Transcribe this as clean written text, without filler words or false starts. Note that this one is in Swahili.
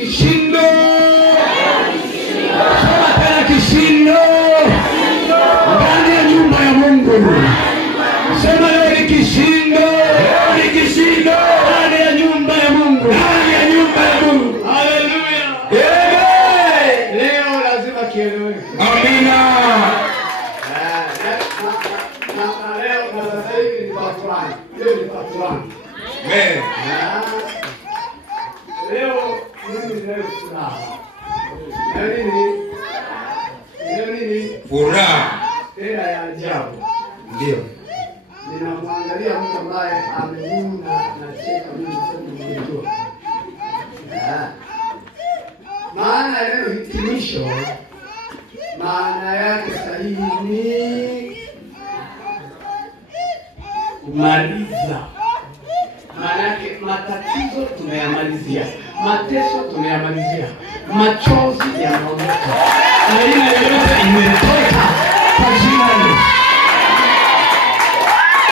kishindo. Sema tena kishindo ndani ya nyumba ya Mungu. Sema leo ni kishindo, ni kishindo ndani ya nyumba ya Mungu, ndani ya nyumba ya Mungu. Haleluya. Leo lazima kieleweke. Amina. Leo na sasa hivi ni patrani. Leo ni patrani. Amen. Leo mimi leo furaha. Nini? Furaha. Tena ya ajabu. Ndio. Ninamwangalia mtu ambaye amenuna na cheka mimi sasa nimejua. Maana ya neno hitimisho, maana yake sahihi ni kumaliza. Maana yake matatizo tunayamalizia, mateso tunayamalizia, machozi yanaondoka, aina yoyote imetoka.